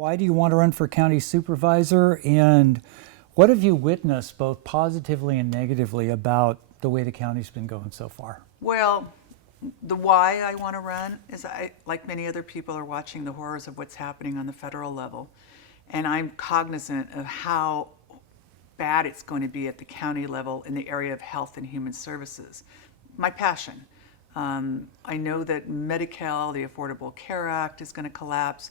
Why do you want to run for county supervisor, and what have you witnessed both positively and negatively about the way the county's been going so far? Well, the why I want to run is I, like many other people, are watching the horrors of what's happening on the federal level. And I'm cognizant of how bad it's going to be at the county level in the area of health and human services. My passion. I know that Medi-Cal, the Affordable Care Act, is going to collapse.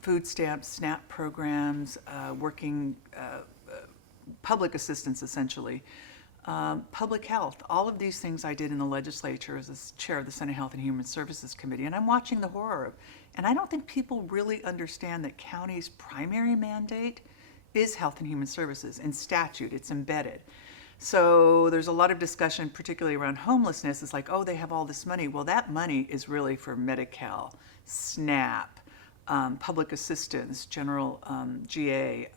Food stamps, SNAP programs, working public assistance essentially. Public health, all of these things I did in the legislature as the chair of the Senate Health and Human Services Committee, and I'm watching the horror of, and I don't think people really understand that county's primary mandate is health and human services. In statute, it's embedded. So there's a lot of discussion, particularly around homelessness. It's like, oh, they have all this money. Well, that money is really for Medi-Cal, SNAP, public assistance, general GA,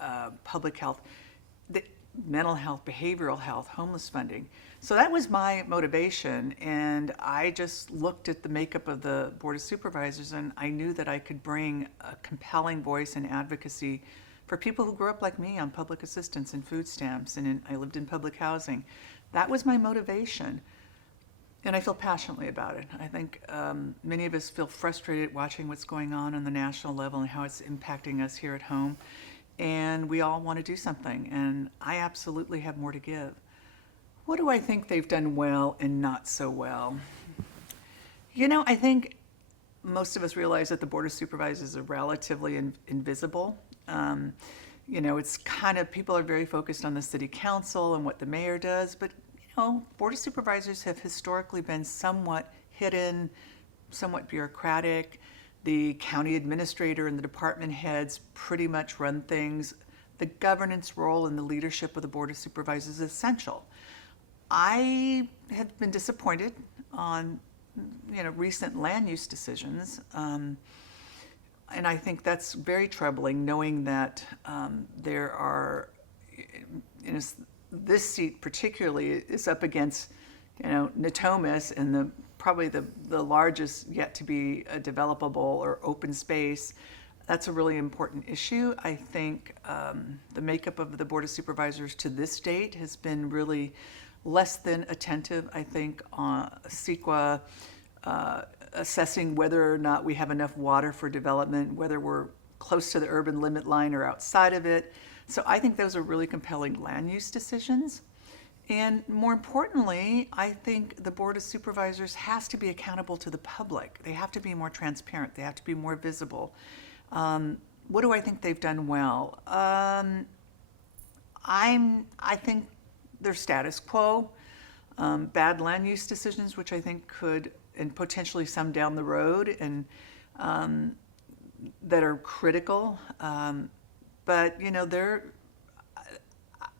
public health, mental health, behavioral health, homeless funding. So that was my motivation, and I just looked at the makeup of the Board of Supervisors, and I knew that I could bring a compelling voice and advocacy for people who grew up like me on public assistance and food stamps, and I lived in public housing. That was my motivation, and I feel passionately about it. I think many of us feel frustrated watching what's going on the national level and how it's impacting us here at home. And we all want to do something, and I absolutely have more to give. What do I think they've done well and not so well? You know, I think most of us realize that the Board of Supervisors are relatively invisible. You know, it's kind of, people are very focused on the city council and what the mayor does, but you know, Board of Supervisors have historically been somewhat hidden, somewhat bureaucratic. The county administrator and the department heads pretty much run things. The governance role and the leadership of the Board of Supervisors is essential. I have been disappointed on, you know, recent land use decisions, and I think that's very troubling, knowing that there are, you know, this seat particularly is up against, you know, Natomas and probably the largest yet to be a developable or open space. That's a really important issue. I think the makeup of the Board of Supervisors to this date has been really less than attentive, I think, on CEQA, assessing whether or not we have enough water for development, whether we're close to the urban limit line or outside of it. So I think those are really compelling land use decisions. And more importantly, I think the Board of Supervisors has to be accountable to the public. They have to be more transparent. They have to be more visible. What do I think they've done well? I think their status quo, bad land use decisions, which I think could, and potentially some down the road, and that are critical. But you know,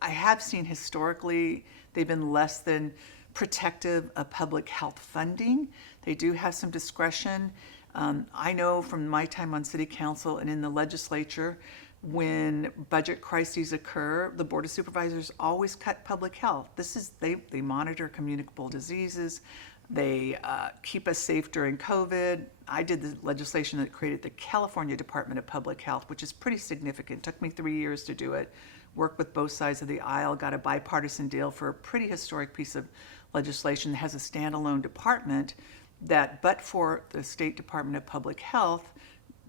I have seen historically they've been less than protective of public health funding. They do have some discretion. I know from my time on city council and in the legislature, when budget crises occur, the Board of Supervisors always cut public health. They monitor communicable diseases. They keep us safe during COVID. I did the legislation that created the California Department of Public Health, which is pretty significant. It took me 3 years to do it. Worked with both sides of the aisle, got a bipartisan deal for a pretty historic piece of legislation that has a standalone department that, but for the State Department of Public Health,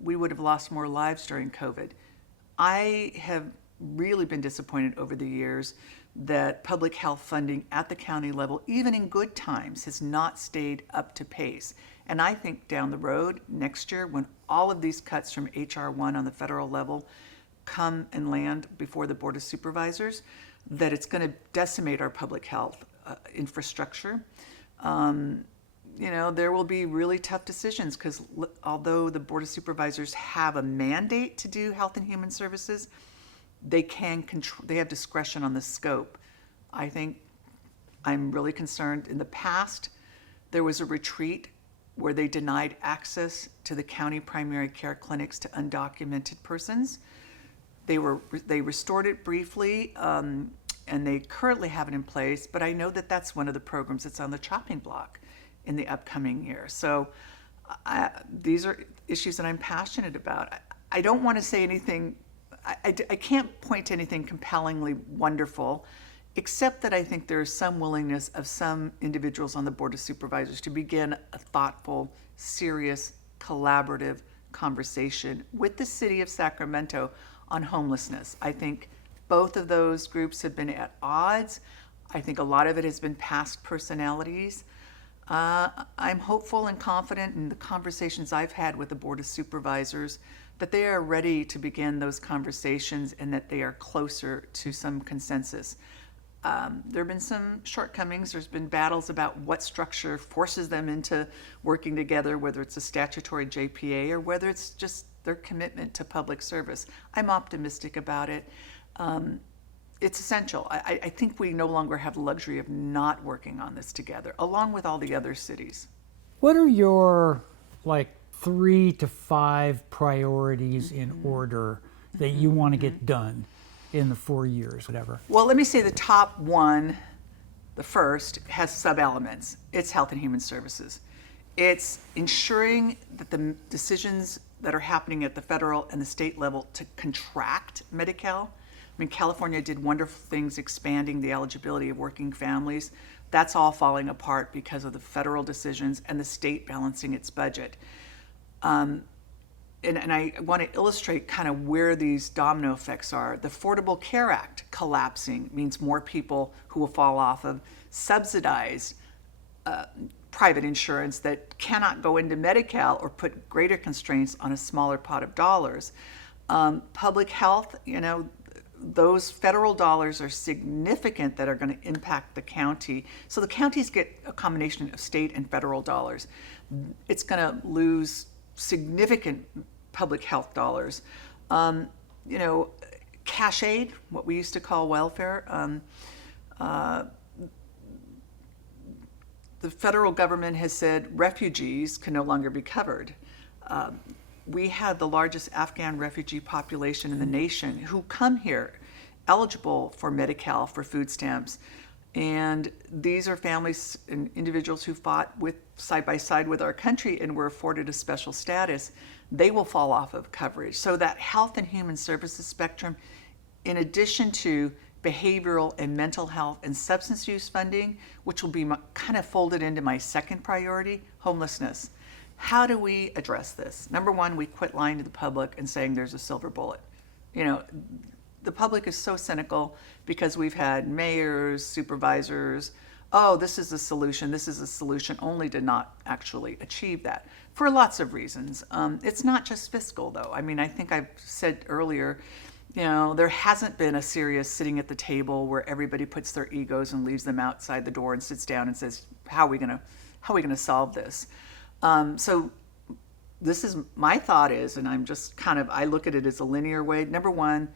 we would have lost more lives during COVID. I have really been disappointed over the years that public health funding at the county level, even in good times, has not stayed up to pace. And I think down the road, next year, when all of these cuts from H.R. 1 on the federal level come and land before the Board of Supervisors, that it's going to decimate our public health infrastructure. You know, there will be really tough decisions because although the Board of Supervisors have a mandate to do health and human services, they have discretion on the scope. I think I'm really concerned. In the past, there was a retreat where they denied access to the county primary care clinics to undocumented persons. They restored it briefly, and they currently have it in place, but I know that that's one of the programs that's on the chopping block in the upcoming year. So these are issues that I'm passionate about. I don't want to say anything, I can't point to anything compellingly wonderful, except that I think there is some willingness of some individuals on the Board of Supervisors to begin a thoughtful, serious, collaborative conversation with the city of Sacramento on homelessness. I think both of those groups have been at odds. I think a lot of it has been past personalities. I'm hopeful and confident in the conversations I've had with the Board of Supervisors that they are ready to begin those conversations and that they are closer to some consensus. There have been some shortcomings. There's been battles about what structure forces them into working together, whether it's a statutory JPA or whether it's just their commitment to public service. I'm optimistic about it. It's essential. I think we no longer have the luxury of not working on this together, along with all the other cities. What are your 3 to 5 priorities in order that you want to get done in the 4 years, whatever? Well, let me say the top one, the first, has sub-elements. It's health and human services. It's ensuring that the decisions that are happening at the federal and the state level to contract Medi-Cal. I mean, California did wonderful things expanding the eligibility of working families. That's all falling apart because of the federal decisions and the state balancing its budget. And I want to illustrate kind of where these domino effects are. The Affordable Care Act collapsing means more people who will fall off of subsidized private insurance that cannot go into Medi-Cal or put greater constraints on a smaller pot of dollars. Public health, those federal dollars are significant that are going to impact the county. So the counties get a combination of state and federal dollars. It's going to lose significant public health dollars. Cash aid, what we used to call welfare. The federal government has said refugees can no longer be covered. We had the largest Afghan refugee population in the nation who come here eligible for Medi-Cal, for food stamps. And these are families and individuals who fought side by side with our country and were afforded a special status. They will fall off of coverage. So that health and human services spectrum, in addition to behavioral and mental health and substance use funding, which will be kind of folded into my second priority, homelessness. How do we address this? Number one, we quit lying to the public and saying there's a silver bullet. The public is so cynical because we've had mayors, supervisors, this is a solution, only to not actually achieve that for lots of reasons. It's not just fiscal, though. I mean, I think I've said earlier, there hasn't been a serious sitting at the table where everybody puts their egos and leaves them outside the door and sits down and says, how are we gonna solve this? So this is my thought is, and I look at it as a linear way. Number one,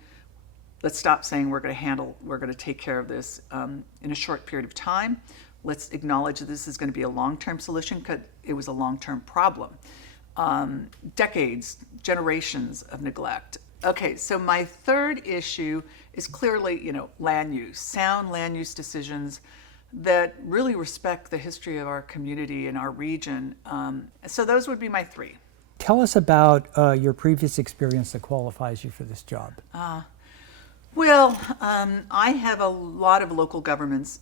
let's stop saying we're going to take care of this in a short period of time. Let's acknowledge that this is going to be a long-term solution because it was a long-term problem. Decades, generations of neglect. Okay, so my third issue is clearly, land use, sound land use decisions that really respect the history of our community and our region. So those would be my 3. Tell us about your previous experience that qualifies you for this job. I have a lot of local governance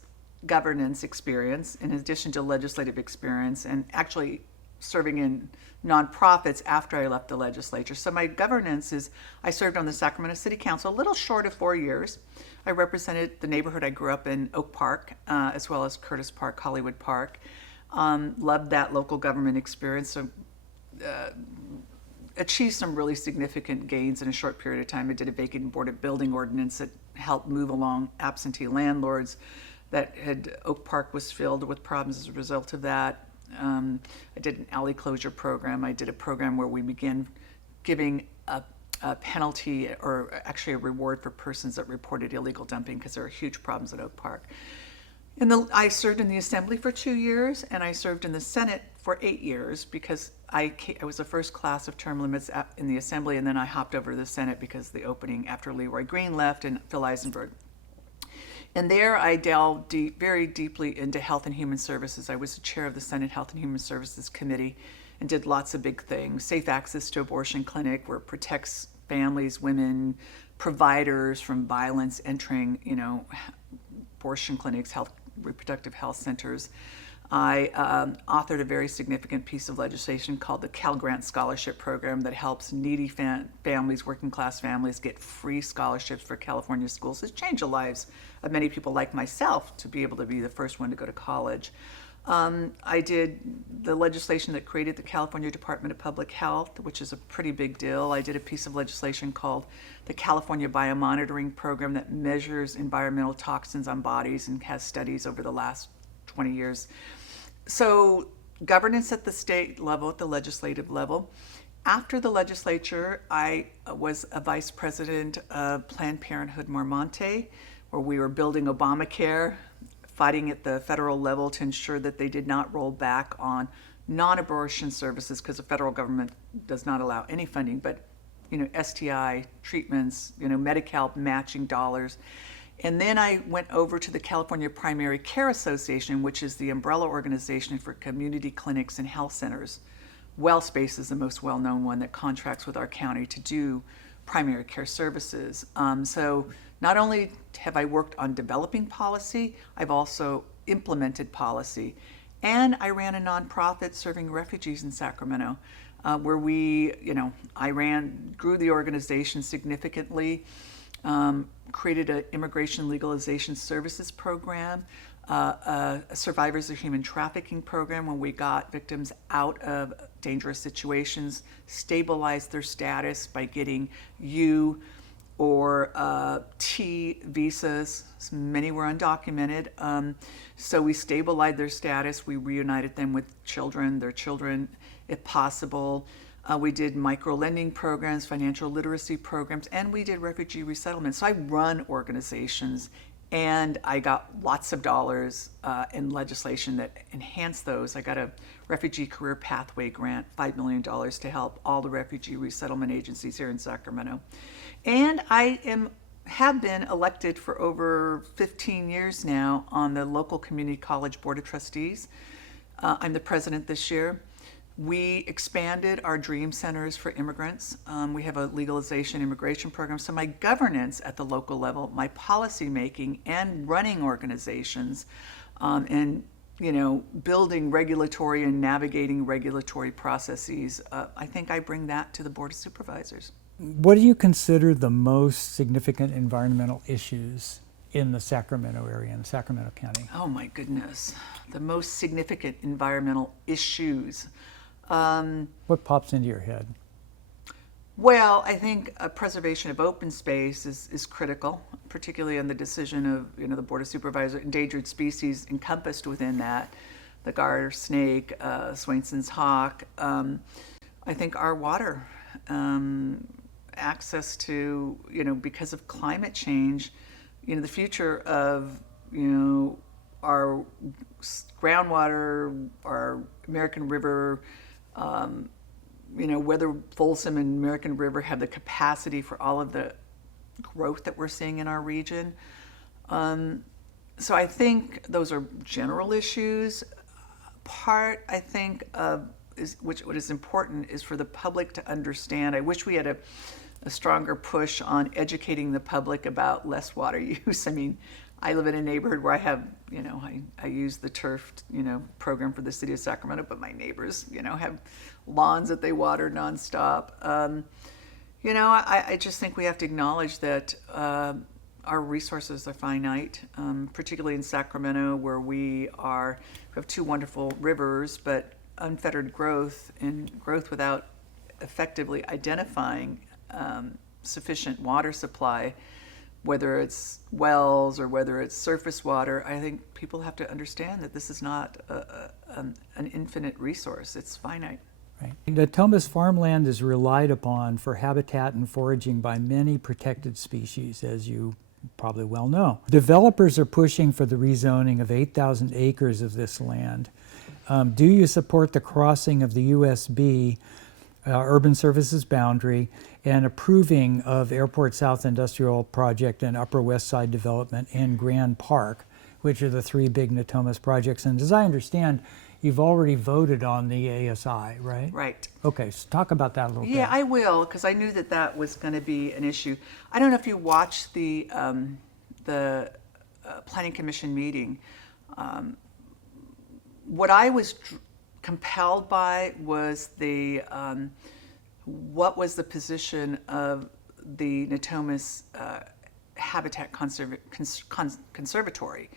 experience in addition to legislative experience, and actually serving in nonprofits after I left the legislature. So my governance is, I served on the Sacramento City Council, a little short of 4 years. I represented the neighborhood I grew up in, Oak Park, as well as Curtis Park, Hollywood Park. Loved that local government experience. So, achieved some really significant gains in a short period of time. I did a vacant and boarded building ordinance that helped move along absentee landlords. Oak Park was filled with problems as a result of that. I did an alley closure program. I did a program where we began giving a penalty or actually a reward for persons that reported illegal dumping because there are huge problems at Oak Park. I served in the Assembly for 2 years, and I served in the Senate for 8 years because I was the first class of term limits in the Assembly, and then I hopped over to the Senate because the opening after Leroy Green left and Phil Eisenberg. And there I delved very deeply into health and human services. I was the chair of the Senate Health and Human Services Committee and did lots of big things. Safe access to abortion clinic, where it protects families, women, providers from violence entering, abortion clinics, reproductive health centers. I authored a very significant piece of legislation called the Cal Grant Scholarship Program that helps needy families, working class families, get free scholarships for California schools. It's changed the lives of many people like myself to be able to be the first one to go to college. I did the legislation that created the California Department of Public Health, which is a pretty big deal. I did a piece of legislation called the California Biomonitoring Program that measures environmental toxins on bodies and has studies over the last 20 years. So governance at the state level, at the legislative level. After the legislature, I was a vice president of Planned Parenthood Mormonte, where we were building Obamacare, fighting at the federal level to ensure that they did not roll back on non-abortion services, because the federal government does not allow any funding, but STI treatments, Medi-Cal matching dollars. And then I went over to the California Primary Care Association, which is the umbrella organization for community clinics and health centers. WellSpace is the most well-known one that contracts with our county to do primary care services. So not only have I worked on developing policy, I've also implemented policy. And I ran a nonprofit serving refugees in Sacramento, where grew the organization significantly, created an immigration legalization services program, a survivors of human trafficking program when we got victims out of dangerous situations, stabilized their status by getting U or T visas. Many were undocumented. So we stabilized their status. We reunited them with their children, if possible. We did micro-lending programs, financial literacy programs, and we did refugee resettlement. So I run organizations, and I got lots of dollars in legislation that enhanced those. I got a Refugee Career Pathway grant, $5 million to help all the refugee resettlement agencies here in Sacramento. And I have been elected for over 15 years now on the local community college board of trustees. I'm the president this year. We expanded our dream centers for immigrants. We have a legalization immigration program. So my governance at the local level, my policy making and running organizations, and building regulatory and navigating regulatory processes, I think I bring that to the Board of Supervisors. What do you consider the most significant environmental issues in the Sacramento area, in Sacramento County? Oh my goodness, the most significant environmental issues. What pops into your head? Well, I think preservation of open space is critical, particularly in the decision of the Board of Supervisors. Endangered species encompassed within that, the garter snake, Swainson's hawk. I think our water, access to, because of climate change, the future of our groundwater, our American River. Whether Folsom and American River have the capacity for all of the growth that we're seeing in our region. So I think those are general issues. Part, I think, what is important is for the public to understand. I wish we had a stronger push on educating the public about less water use. I mean, I live in a neighborhood where I have, I use the turf, program for the city of Sacramento, but my neighbors, have lawns that they water nonstop. I just think we have to acknowledge that our resources are finite, particularly in Sacramento, where we have two wonderful rivers, but unfettered growth and growth without effectively identifying sufficient water supply, whether it's wells or whether it's surface water. I think people have to understand that this is not an infinite resource. It's finite. Right. The Tomas farmland is relied upon for habitat and foraging by many protected species, as you probably well know. Developers are pushing for the rezoning of 8,000 acres of this land. Do you support the crossing of the USB urban services boundary and approving of Airport South Industrial Project and Upper West Side Development and Grand Park, which are the three big Natomas projects. And as I understand, you've already voted on the ASI, right? Right. Okay, so talk about that a little Yeah, bit. I will, because I knew that that was going to be an issue. I don't know if you watched the Planning Commission meeting. What I was compelled by was what was the position of the Natomas Habitat Conservatory.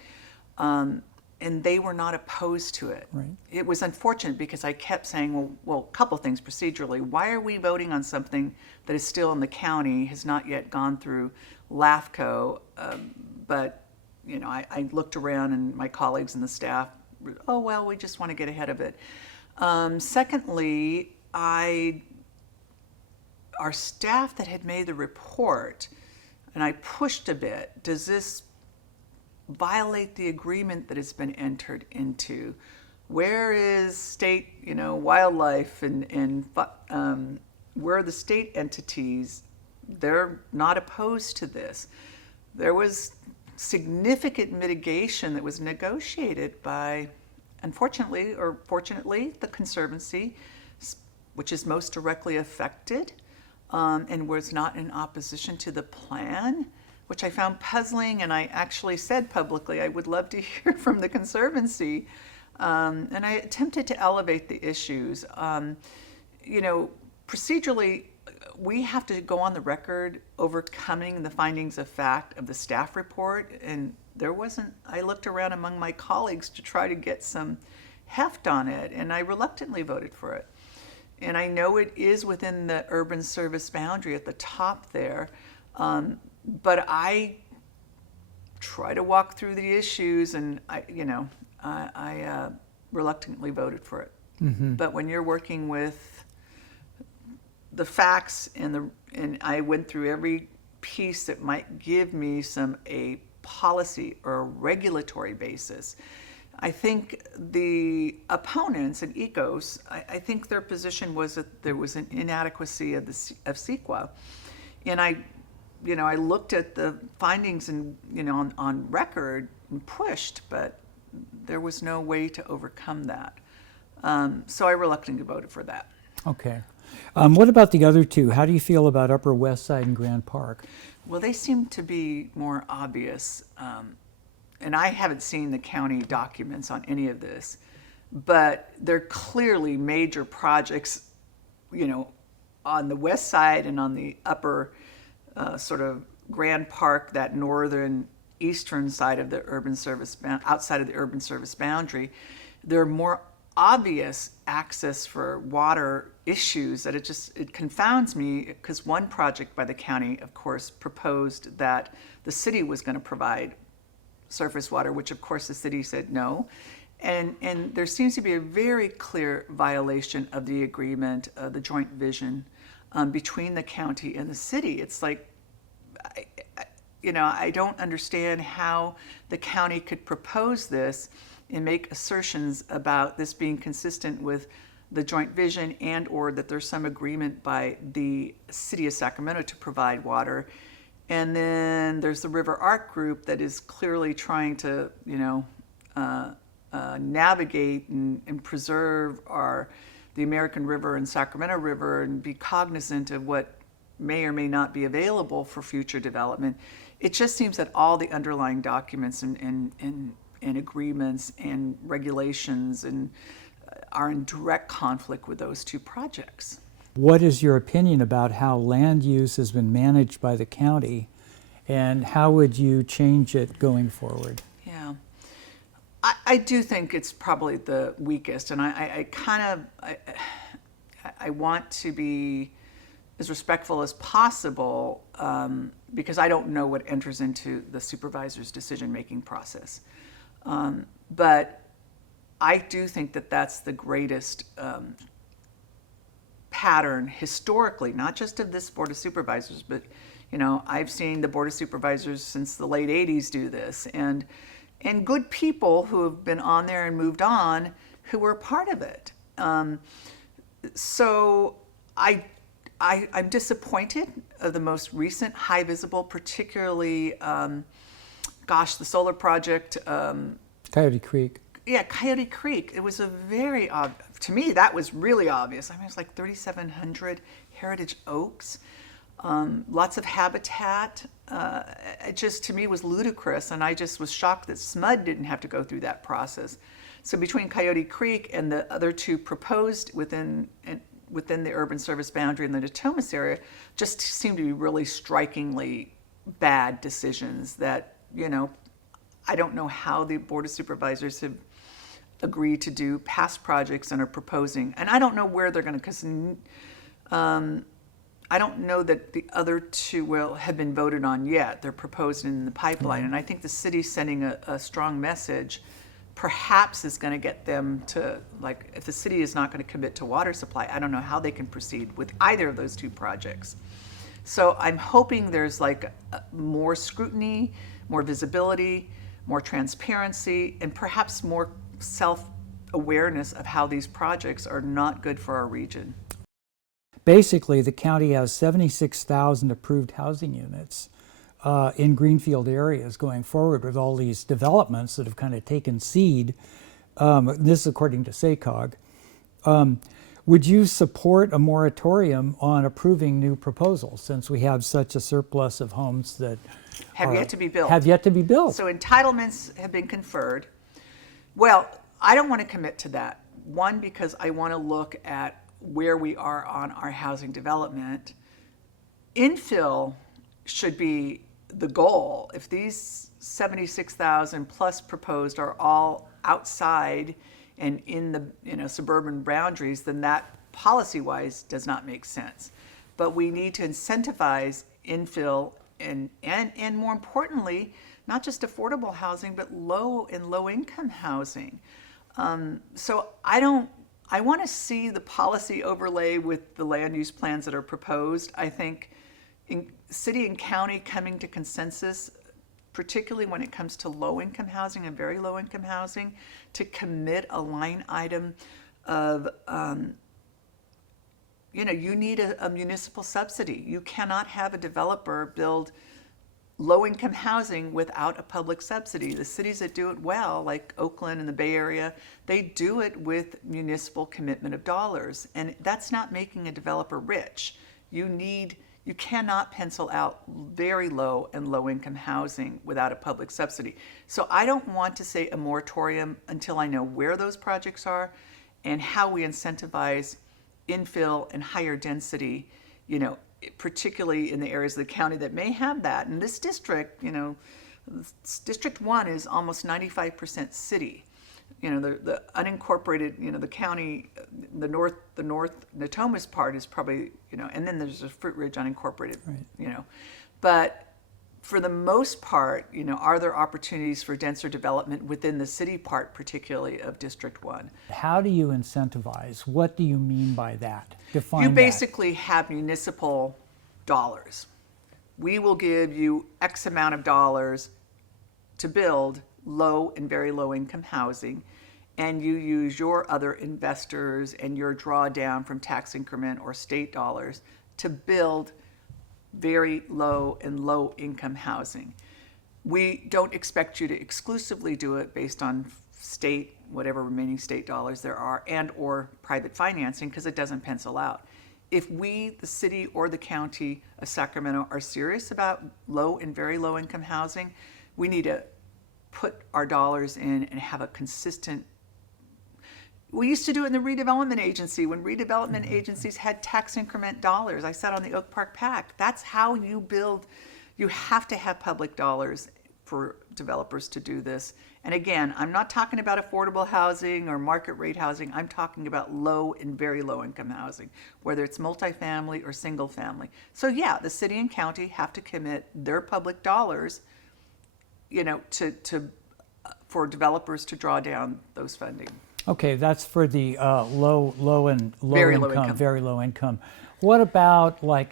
And they were not opposed to it. Right. It was unfortunate because I kept saying, well, a couple things procedurally. Why are we voting on something that is still in the county, has not yet gone through LAFCO? But, you know, I looked around and my colleagues and the staff, oh, well, we just want to get ahead of it. Secondly, our staff that had made the report, and I pushed a bit, does this violate the agreement that has been entered into? Where is state, wildlife and where are the state entities? They're not opposed to this. There was significant mitigation that was negotiated by, unfortunately or fortunately, the Conservancy, which is most directly affected, and was not in opposition to the plan, which I found puzzling, and I actually said publicly I would love to hear from the Conservancy. And I attempted to elevate the issues. Procedurally, we have to go on the record overcoming the findings of fact of the staff report, and there wasn't. I looked around among my colleagues to try to get some heft on it, and I reluctantly voted for it. And I know it is within the urban service boundary at the top there, but I try to walk through the issues, and I reluctantly voted for it. Mm-hmm. But when you're working with the facts and I went through every piece that might give me a policy or a regulatory basis. I think the opponents and ECOS, I think their position was that there was an inadequacy of CEQA, and I looked at the findings and on record and pushed, but there was no way to overcome that. So I reluctantly voted for that. Okay. What about the other two? How do you feel about Upper West Side and Grand Park? Well, they seem to be more obvious, and I haven't seen the county documents on any of this, but they're clearly major projects, on the west side and on the upper sort of Grand Park, that northern eastern side of the urban service, outside of the urban service boundary. There are more obvious access for water issues that it confounds me, because one project by the county, of course, proposed that the city was going to provide surface water, which of course the city said no. And there seems to be a very clear violation of the agreement, the joint vision between the county and the city. It's like, I don't understand how the county could propose this and make assertions about this being consistent with the joint vision and or that there's some agreement by the city of Sacramento to provide water. And then there's the River Arc Group that is clearly trying to, navigate and preserve the American River and Sacramento River and be cognizant of what may or may not be available for future development. It just seems that all the underlying documents and agreements and regulations are in direct conflict with those two projects. What is your opinion about how land use has been managed by the county, and how would you change it going forward? Yeah, I do think it's probably the weakest, and I want to be as respectful as possible, because I don't know what enters into the supervisor's decision-making process. But I do think that that's the greatest pattern historically, not just of this Board of Supervisors, but I've seen the Board of Supervisors since the late 80s do this, and good people who have been on there and moved on who were part of it. So I'm disappointed of the most recent high visible, particularly, the solar project. Coyote Creek. Yeah, Coyote Creek. It was to me, that was really obvious. I mean, it's like 3,700 heritage oaks, lots of habitat. It just, to me, was ludicrous. And I just was shocked that SMUD didn't have to go through that process. So between Coyote Creek and the other two proposed within the urban service boundary in the Natomas area, just seemed to be really strikingly bad decisions that, I don't know how the Board of Supervisors have agreed to do past projects and are proposing. And I don't know where they're going to, because I don't know that the other two will have been voted on yet. They're proposed in the pipeline. And I think the city's sending a strong message, perhaps is going to get them to, like, if the city is not going to commit to water supply, I don't know how they can proceed with either of those two projects. So I'm hoping there's more scrutiny, more visibility, more transparency, and perhaps more self-awareness of how these projects are not good for our region. Basically, the county has 76,000 approved housing units in greenfield areas going forward with all these developments that have kind of taken seed. This is according to SACOG. Would you support a moratorium on approving new proposals, since we have such a surplus of homes that Have yet to be built. have yet to be built? So entitlements have been conferred. Well, I don't want to commit to that. One, because I want to look at where we are on our housing development. Infill should be the goal. If these 76,000 plus proposed are all outside and in the suburban boundaries, then that policy-wise does not make sense. But we need to incentivize infill and more importantly, not just affordable housing, but low and low-income housing. So I want to see the policy overlay with the land use plans that are proposed. I think in city and county coming to consensus, particularly when it comes to low-income housing and very low-income housing, to commit a line item of, you need a municipal subsidy. You cannot have a developer build low-income housing without a public subsidy. The cities that do it well, like Oakland and the Bay Area, they do it with municipal commitment of dollars. And that's not making a developer rich. You cannot pencil out very low and low-income housing without a public subsidy. So I don't want to say a moratorium until I know where those projects are and how we incentivize infill and higher density, particularly in the areas of the county that may have that. And this district, District 1 is almost 95% city. The unincorporated, the county, the north Natomas part is probably, and then there's a Fruit Ridge unincorporated, right. But for the most part, are there opportunities for denser development within the city part, particularly of District 1? How do you incentivize? What do you mean by that? Define You that. basically have municipal dollars. We will give you X amount of dollars to build low and very low income housing, and you use your other investors and your drawdown from tax increment or state dollars to build very low and low income housing. We don't expect you to exclusively do it based on state, whatever remaining state dollars there are, and or private financing, because it doesn't pencil out. If we, the city or the county of Sacramento, are serious about low and very low income housing, we need to put our dollars in and have a consistent. We used to do it in the redevelopment agency when redevelopment agencies had tax increment dollars. I sat on the Oak Park PAC. That's how you build. You have to have public dollars for developers to do this. And again, I'm not talking about affordable housing or market rate housing. I'm talking about low and very low income housing, whether it's multifamily or single family. So yeah, the city and county have to commit their public dollars, for developers to draw down those funding. Okay, that's for the low Very income, low income. very low income. What about low,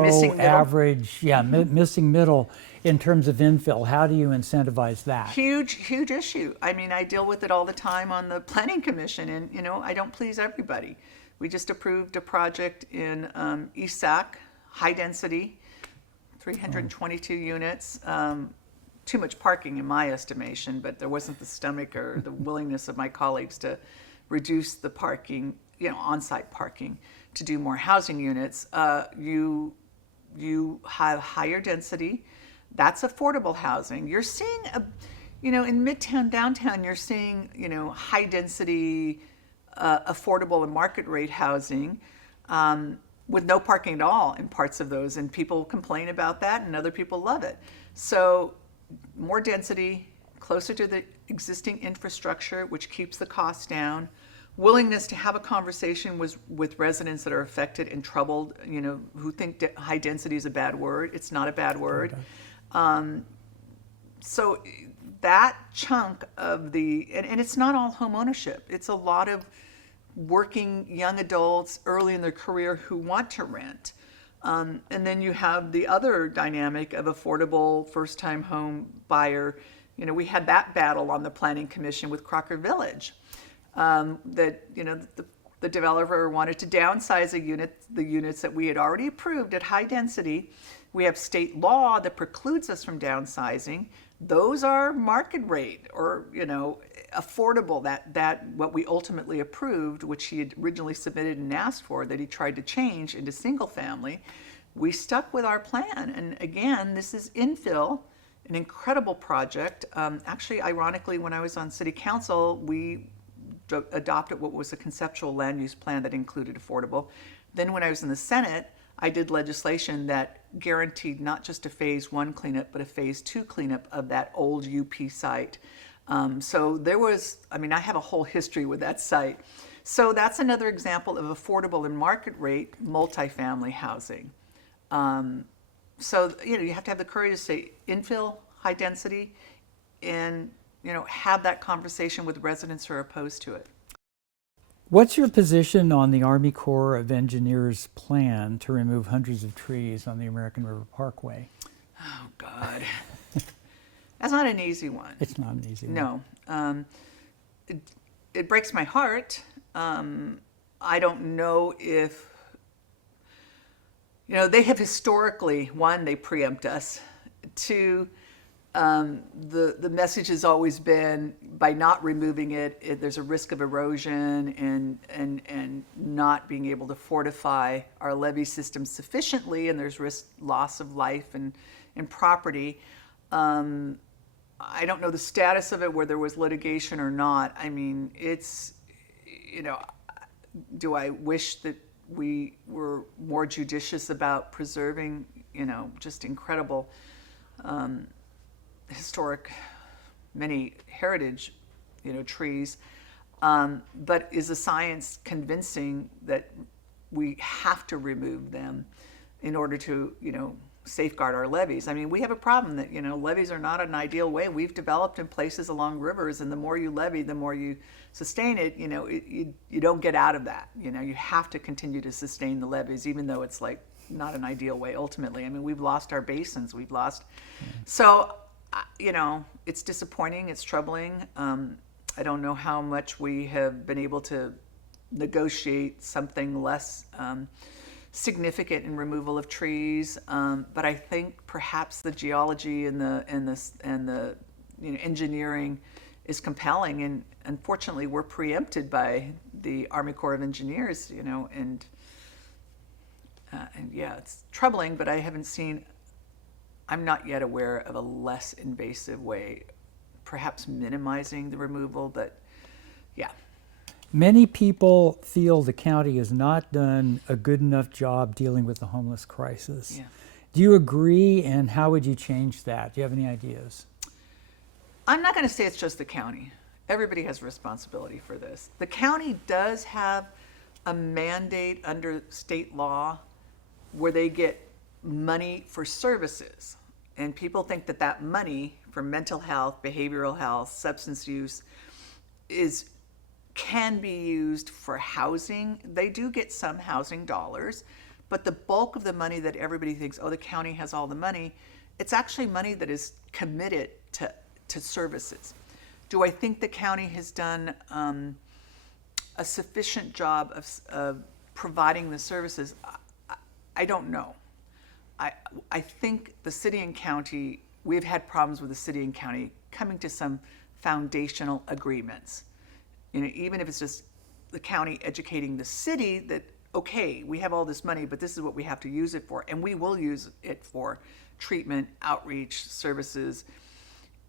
missing middle? average, missing middle in terms of infill? How do you incentivize that? Huge issue. I mean, I deal with it all the time on the planning commission, and I don't please everybody. We just approved a project in East Sac, high density, 322 units. Too much parking in my estimation, but there wasn't the stomach or the willingness of my colleagues to reduce the parking, on-site parking, to do more housing units. You have higher density. That's affordable housing. You're seeing in Midtown, downtown, you're seeing, high density, affordable and market rate housing with no parking at all in parts of those. And people complain about that and other people love it. So more density, closer to the existing infrastructure, which keeps the costs down. Willingness to have a conversation with residents that are affected and troubled, who think high density is a bad word. It's not a bad word. So that chunk of and it's not all home ownership. It's a lot of working young adults early in their career who want to rent. And then you have the other dynamic of affordable first-time home buyer. We had that battle on the Planning Commission with Crocker Village. The developer wanted to downsize the units that we had already approved at high density. We have state law that precludes us from downsizing. Those are market rate or, affordable, that what we ultimately approved, which he had originally submitted and asked for, that he tried to change into single family. We stuck with our plan. And again, this is infill, an incredible project. Actually, ironically, when I was on city council, we adopted what was a conceptual land use plan that included affordable. Then when I was in the Senate, I did legislation that guaranteed not just a phase 1 cleanup, but a phase 2 cleanup of that old UP site. So there was, I have a whole history with that site. So that's another example of affordable and market rate multifamily housing. So, you have to have the courage to say infill, high density, and, have that conversation with residents who are opposed to it. What's your position on the Army Corps of Engineers' plan to remove hundreds of trees on the American River Parkway? Oh, God. That's not an easy one. It's not an easy one. No. It breaks my heart. I don't know if, they have historically, one, they preempt us. Two, the message has always been by not removing it, there's a risk of erosion and not being able to fortify our levee system sufficiently, and there's loss of life and property. I don't know the status of it, where there was litigation or not. It's, do I wish that we were more judicious about preserving, just incredible historic, many heritage, trees. But is the science convincing that we have to remove them in order to, safeguard our levees? We have a problem that, levees are not an ideal way. We've developed in places along rivers, and the more you levee, the more you sustain it, you don't get out of that. You have to continue to sustain the levees, even though it's like not an ideal way ultimately. We've lost our basins, we've lost. So, it's disappointing, it's troubling. I don't know how much we have been able to negotiate something less significant in removal of trees, but I think perhaps the geology and the engineering is compelling, and unfortunately we're preempted by the Army Corps of Engineers, and yeah, it's troubling, but I'm not yet aware of a less invasive way, perhaps minimizing the removal, but yeah. Many people feel the county has not done a good enough job dealing with the homeless crisis. Yeah. Do you agree, and how would you change that? Do you have any ideas? I'm not going to say it's just the county. Everybody has responsibility for this. The county does have a mandate under state law where they get money for services. And people think that money for mental health, behavioral health, substance use can be used for housing. They do get some housing dollars, but the bulk of the money that everybody thinks, the county has all the money, it's actually money that is committed to services. Do I think the county has done a sufficient job of providing the services, I don't know. I think the city and county, we've had problems with the city and county coming to some foundational agreements. Even if it's just the county educating the city that, okay, we have all this money, but this is what we have to use it for, and we will use it for treatment, outreach, services,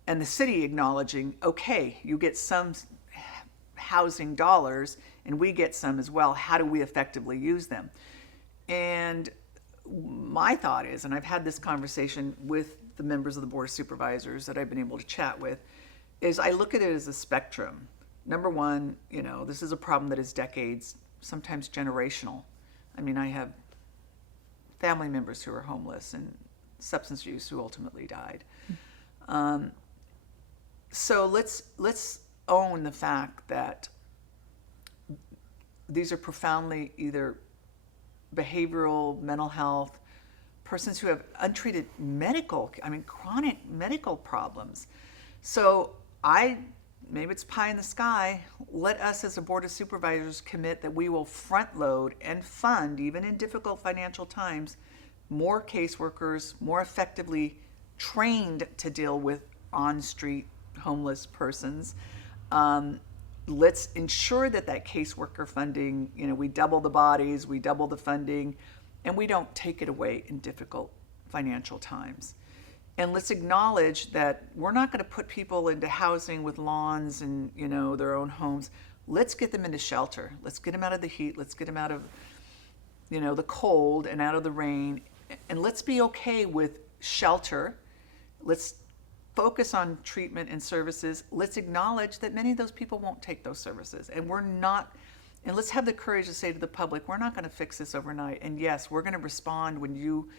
and the city acknowledging, okay, you get some housing dollars and we get some as well. How do we effectively use them? And my thought is, and I've had this conversation with the members of the Board of Supervisors that I've been able to chat with, is I look at it as a spectrum. Number one, this is a problem that is decades, sometimes generational. I mean, I have family members who are homeless and substance use who ultimately died. So let's own the fact that these are profoundly either behavioral, mental health, persons who have untreated chronic medical problems. So maybe it's pie in the sky, let us as a Board of Supervisors commit that we will front load and fund, even in difficult financial times, more caseworkers, more effectively trained to deal with on-street homeless persons. Let's ensure that caseworker funding, we double the bodies, we double the funding, and we don't take it away in difficult financial times. And let's acknowledge that we're not going to put people into housing with lawns and, their own homes. Let's get them into shelter. Let's get them out of the heat. Let's get them out of, the cold and out of the rain. And let's be okay with shelter. Let's focus on treatment and services. Let's acknowledge that many of those people won't take those services. And let's have the courage to say to the public, we're not going to fix this overnight. And yes, we're going to respond when you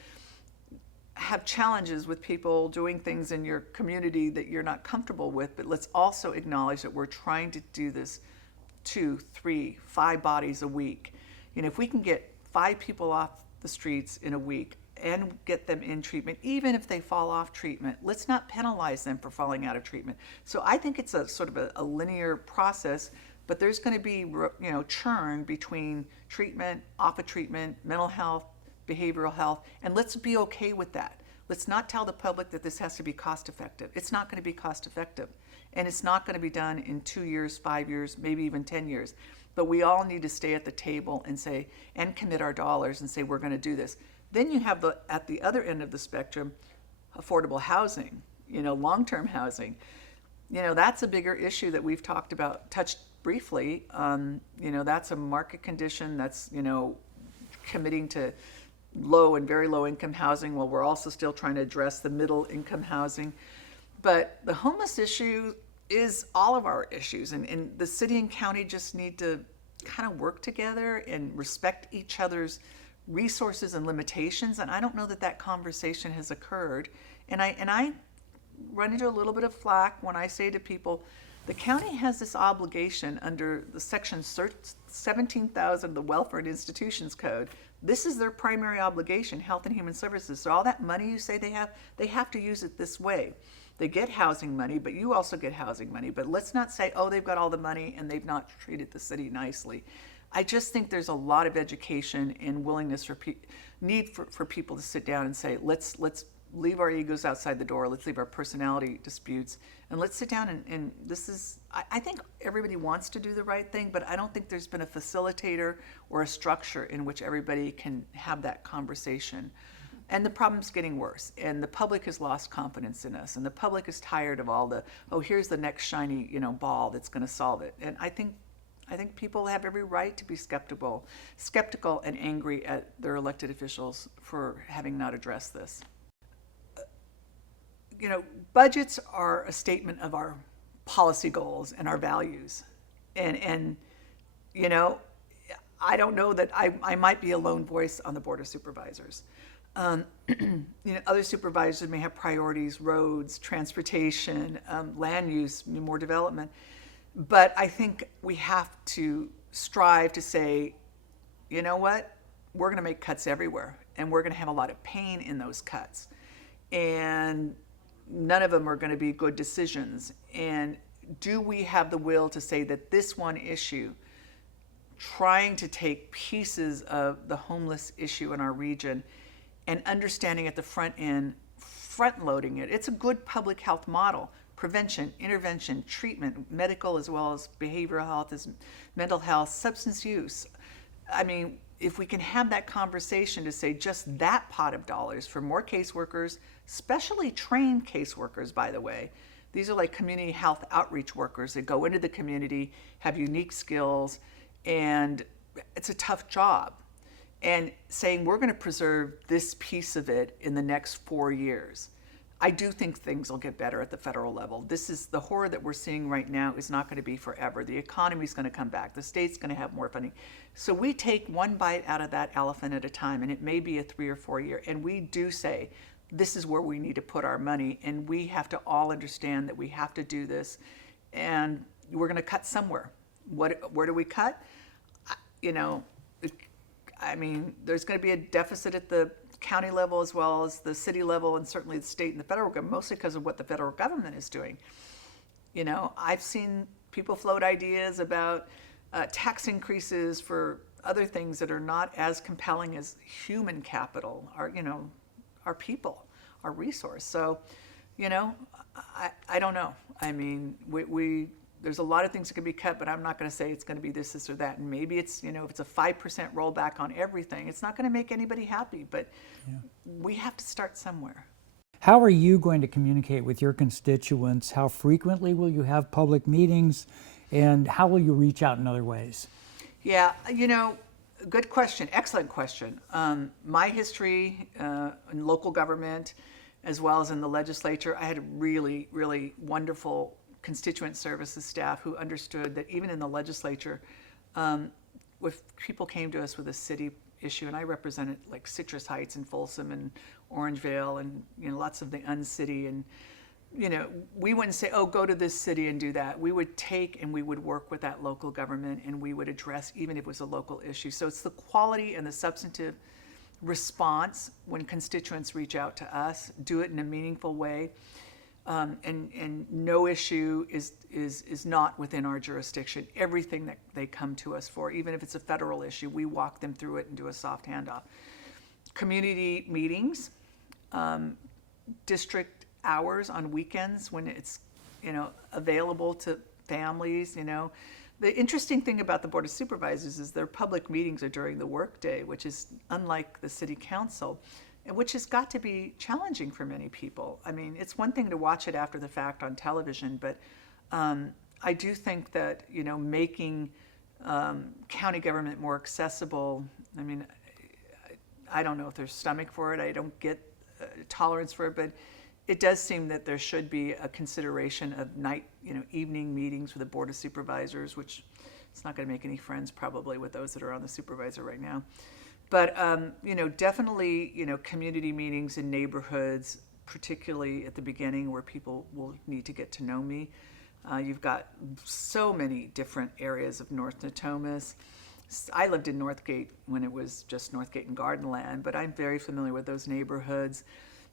have challenges with people doing things in your community that you're not comfortable with, but let's also acknowledge that we're trying to do this 2, 3, 5 bodies a week. If we can get 5 people off the streets in a week and get them in treatment, even if they fall off treatment, let's not penalize them for falling out of treatment. So I think it's a sort of a linear process, but there's going to be, churn between treatment, off of treatment, mental health, behavioral health, and let's be okay with that. Let's not tell the public that this has to be cost effective. It's not going to be cost effective, and it's not going to be done in 2 years, 5 years, maybe even 10 years. But we all need to stay at the table and commit our dollars and say we're going to do this. Then you have at the other end of the spectrum, affordable housing, long-term housing. That's a bigger issue that we've touched briefly. That's a market condition that's, committing to low and very low income housing while we're also still trying to address the middle income housing. But the homeless issue is all of our issues, and the city and county just need to kind of work together and respect each other's resources and limitations. And I don't know that conversation has occurred. And I run into a little bit of flack when I say to people, the county has this obligation under the section 17,000 of the Welfare and Institutions Code. This is their primary obligation, health and human services. So all that money you say they have to use it this way. They get housing money, but you also get housing money. But let's not say, oh, they've got all the money and they've not treated the city nicely. I just think there's a lot of education and willingness for people to sit down and say, let's leave our egos outside the door. Let's leave our personality disputes, and let's sit down and this is. I think everybody wants to do the right thing, but I don't think there's been a facilitator or a structure in which everybody can have that conversation. And the problem's getting worse, and the public has lost confidence in us, and the public is tired of all the, oh, here's the next shiny, ball that's going to solve it. And I think people have every right to be skeptical and angry at their elected officials for having not addressed this. Budgets are a statement of our policy goals and our values. And I don't know that I might be a lone voice on the Board of Supervisors. Other supervisors may have priorities, roads, transportation, land use, more development. But I think we have to strive to say, you know what, we're going to make cuts everywhere, and we're going to have a lot of pain in those cuts. And none of them are going to be good decisions. And do we have the will to say that this one issue trying to take pieces of the homeless issue in our region and understanding at the front end, front loading it. It's a good public health model. Prevention, intervention, treatment, medical as well as behavioral health, as mental health, substance use. I mean, if we can have that conversation to say just that pot of dollars for more caseworkers, specially trained caseworkers, by the way. These are like community health outreach workers that go into the community, have unique skills, and it's a tough job. And saying we're going to preserve this piece of it in the next 4 years. I do think things will get better at the federal level. This is the horror that we're seeing right now is not going to be forever. The economy's going to come back. The state's going to have more funding. So we take one bite out of that elephant at a time, and it may be a 3 or 4 year. And we do say, this is where we need to put our money, and we have to all understand that we have to do this, and we're going to cut somewhere. Where do we cut? You know, I mean, there's going to be a deficit at the county level as well as the city level, and certainly the state and the federal government, mostly because of what the federal government is doing. You know, I've seen people float ideas about tax increases for other things that are not as compelling as human capital, our people, our resource. So, you know, I don't know. I mean, there's a lot of things that can be cut, but I'm not going to say it's going to be this or that. And maybe it's, if it's a 5% rollback on everything, it's not going to make anybody happy, but we have to start somewhere. How are you going to communicate with your constituents? How frequently will you have public meetings? And how will you reach out in other ways? Yeah, good question. Excellent question. My history in local government, as well as in the legislature, I had a really, really wonderful constituent services staff who understood that even in the legislature, if people came to us with a city issue, and I represented like Citrus Heights and Folsom and Orangevale and lots of the uncity, and we wouldn't say, oh, go to this city and do that. We would take and we would work with that local government, and we would address even if it was a local issue. So it's the quality and the substantive response when constituents reach out to us, do it in a meaningful way. And no issue is not within our jurisdiction. Everything that they come to us for, even if it's a federal issue, we walk them through it and do a soft handoff. Community meetings, district hours on weekends when it's available to families. The interesting thing about the Board of Supervisors is their public meetings are during the workday, which is unlike the City Council, which has got to be challenging for many people. I mean, it's one thing to watch it after the fact on television, but I do think that, making county government more accessible, I mean, I don't know if there's stomach for it, I don't get tolerance for it, but it does seem that there should be a consideration of evening meetings with the Board of Supervisors, which it's not gonna make any friends probably with those that are on the supervisor right now. But, definitely, community meetings in neighborhoods, particularly at the beginning where people will need to get to know me. You've got so many different areas of North Natomas. I lived in Northgate when it was just Northgate and Gardenland, but I'm very familiar with those neighborhoods.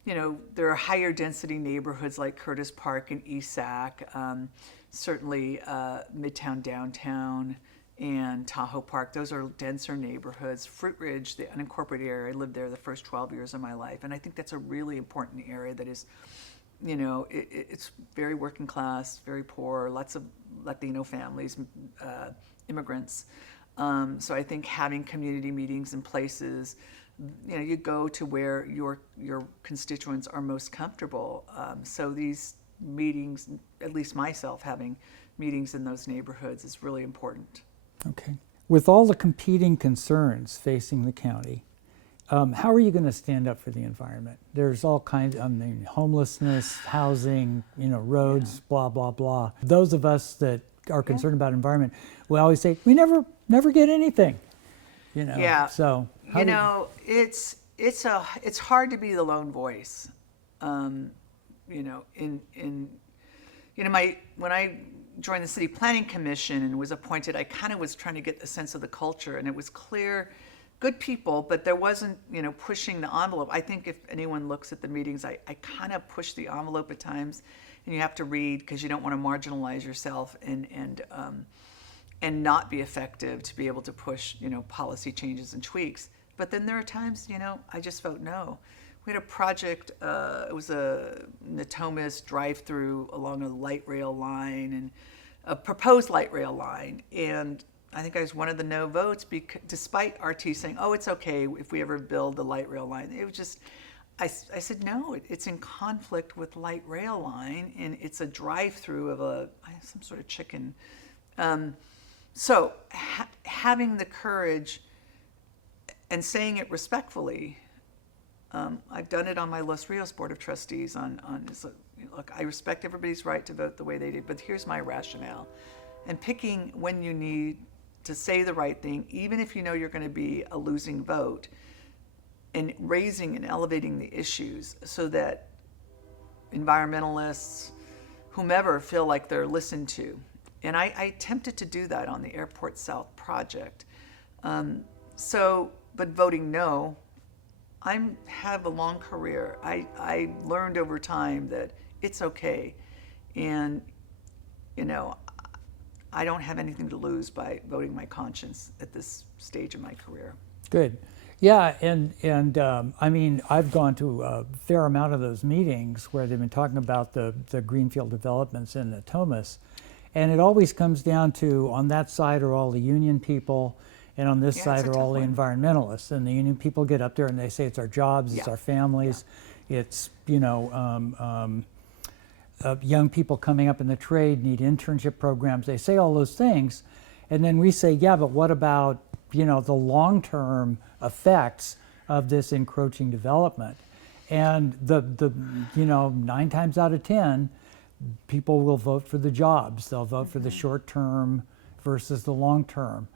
There are higher density neighborhoods like Curtis Park and Esac, certainly Midtown, Downtown, and Tahoe Park. Those are denser neighborhoods. Fruit Ridge, the unincorporated area, I lived there the first 12 years of my life, and I think that's a really important area that is, it's very working class, very poor, lots of Latino families, immigrants. So I think having community meetings in places, you go to where your constituents are most comfortable. So these meetings, at least myself having meetings in those neighborhoods, is really important. Okay. With all the competing concerns facing the county, how are you going to stand up for the environment? There's all kinds, homelessness, housing, roads, blah, blah, blah. Those of us that are concerned about environment, we always say, we never get anything, Yeah. So, it's hard to be the lone voice. When I joined the City Planning Commission and was appointed, I kind of was trying to get a sense of the culture, and it was clear, good people, but there wasn't, pushing the envelope. I think if anyone looks at the meetings, I kind of push the envelope at times, and you have to read because you don't want to marginalize yourself. And and not be effective to be able to push, policy changes and tweaks. But then there are times, I just vote no. We had a project, it was a Natomas drive-through along a light rail line, and a proposed light rail line. And I think I was one of the no votes, despite RT saying, oh, it's okay if we ever build the light rail line. It was just, I said, no, it's in conflict with light rail line, and it's a drive-through of some sort of chicken. So having the courage and saying it respectfully, I've done it on my Los Rios Board of Trustees look, I respect everybody's right to vote the way they did, but here's my rationale. And picking when you need to say the right thing, even if you know you're going to be a losing vote, and raising and elevating the issues so that environmentalists, whomever, feel like they're listened to. And I attempted to do that on the Airport South project. But voting no, I have a long career. I learned over time that it's okay. And, I don't have anything to lose by voting my conscience at this stage of my career. Good. Yeah, and I mean, I've gone to a fair amount of those meetings where they've been talking about the greenfield developments in Natomas, and it always comes down to, on that side are all the union people, and on this side are all the environmentalists. And the union people get up there and they say it's our jobs, it's our families, it's young people coming up in the trade need internship programs. They say all those things, and then we say, yeah, but what about the long-term effects of this encroaching development? And the 9 times out of 10, people will vote for the jobs. They'll vote for the short term versus the long term.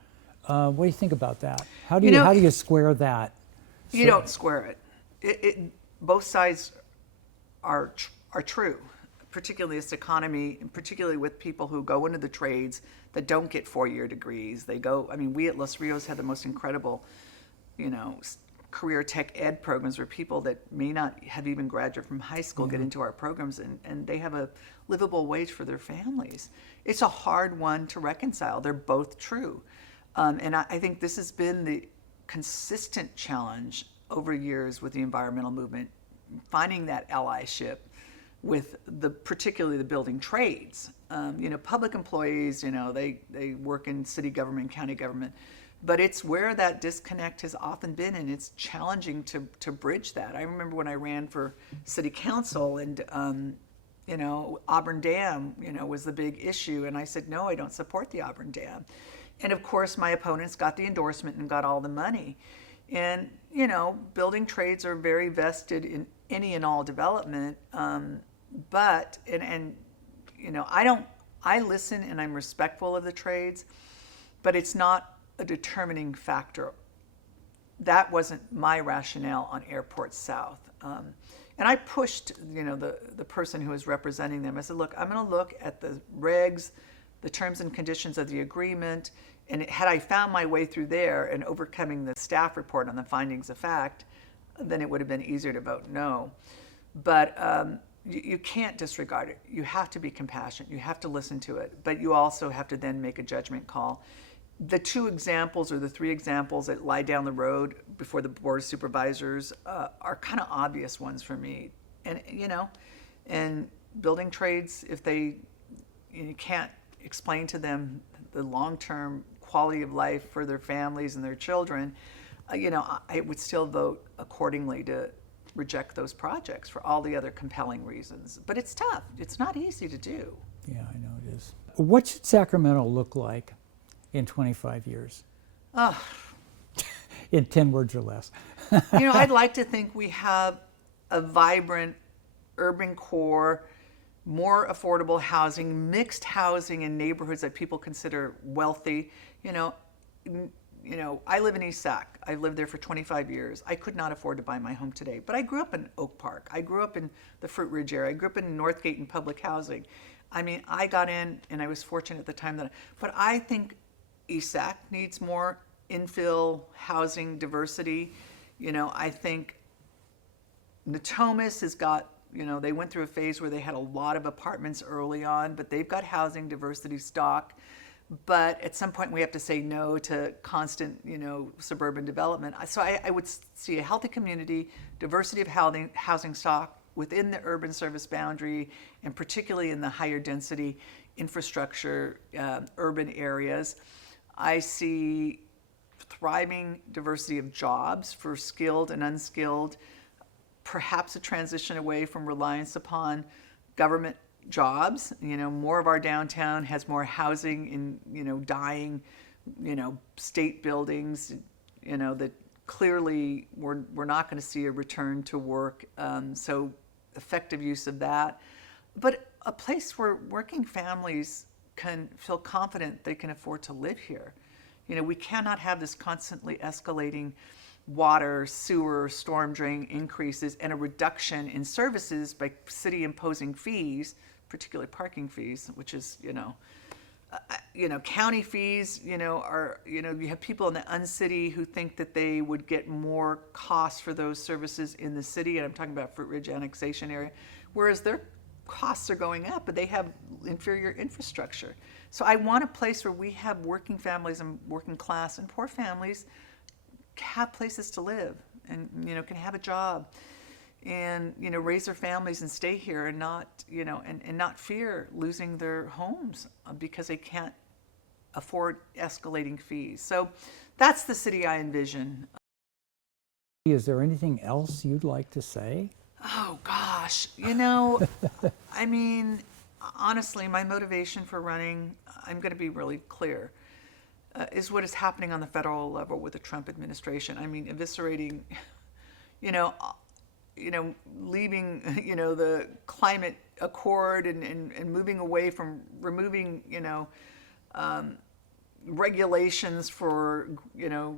What do you think about that? How do you square that? You don't square it. Both sides are true, particularly this economy, and particularly with people who go into the trades that don't get 4-year degrees. They go, we at Los Rios had the most incredible, career tech ed programs where people that may not have even graduated from high school get into our programs, and they have a livable wage for their families. It's a hard one to reconcile. They're both true. And I think this has been the consistent challenge over years with the environmental movement, finding that allyship with particularly the building trades. Public employees, they work in city government, county government, but it's where that disconnect has often been, and it's challenging to bridge that. I remember when I ran for city council, and Auburn Dam, was the big issue, and I said, no, I don't support the Auburn Dam. And of course, my opponents got the endorsement and got all the money. And, building trades are very vested in any and all development. I listen and I'm respectful of the trades, but it's not a determining factor. That wasn't my rationale on Airport South. And I pushed, the person who was representing them. I said, look, I'm going to look at the regs, the terms and conditions of the agreement, and had I found my way through there and overcoming the staff report on the findings of fact, then it would have been easier to vote no. But you can't disregard it. You have to be compassionate. You have to listen to it. But you also have to then make a judgment call. The 2 examples or the 3 examples that lie down the road before the Board of Supervisors are kind of obvious ones for me. And, and building trades, if you can't explain to them the long-term quality of life for their families and their children, I would still vote accordingly to reject those projects for all the other compelling reasons. But it's tough. It's not easy to do. Yeah, I know it is. What should Sacramento look like in 25 years? In 10 words or less. I'd like to think we have a vibrant urban core, more affordable housing, mixed housing in neighborhoods that people consider wealthy. I live in East Sac. I lived there for 25 years. I could not afford to buy my home today, but I grew up in Oak Park. I grew up in the Fruit Ridge area. I grew up in Northgate in public housing. I got in, and I was fortunate at the time but I think East Sac needs more infill housing diversity. I think Natomas has got, they went through a phase where they had a lot of apartments early on, but they've got housing diversity stock. but at some point we have to say no to constant, suburban development. So I would see a healthy community, diversity of housing stock within the urban service boundary, and particularly in the higher density infrastructure urban areas. I see thriving diversity of jobs for skilled and unskilled, perhaps a transition away from reliance upon government jobs. More of our downtown has more housing in, dying, state buildings, that clearly we're not going to see a return to work. So effective use of that. But a place where working families can feel confident they can afford to live here. We cannot have this constantly escalating water, sewer, storm drain increases and a reduction in services by city imposing fees, particularly parking fees, which is, county fees, are, you have people in the uncity who think that they would get more costs for those services in the city, and I'm talking about Fruit Ridge annexation area, whereas their costs are going up, but they have inferior infrastructure. So I want a place where we have working families and working class and poor families have places to live and, can have a job and, raise their families and stay here and not, and not fear losing their homes because they can't afford escalating fees. So that's the city I envision. Is there anything else you'd like to say? Oh, gosh. I mean, honestly, my motivation for running, I'm going to be really clear, is what is happening on the federal level with the Trump administration. I mean, eviscerating, leaving, the climate accord and moving away from removing, regulations for,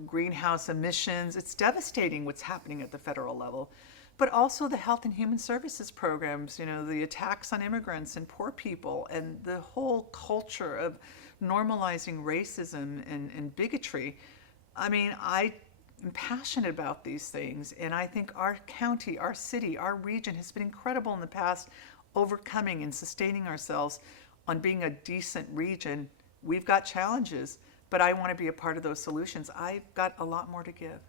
greenhouse emissions. It's devastating what's happening at the federal level. But also the health and human services programs, the attacks on immigrants and poor people, and the whole culture of normalizing racism and bigotry. I mean, I am passionate about these things, and I think our county, our city, our region has been incredible in the past, overcoming and sustaining ourselves on being a decent region. We've got challenges, but I want to be a part of those solutions. I've got a lot more to give.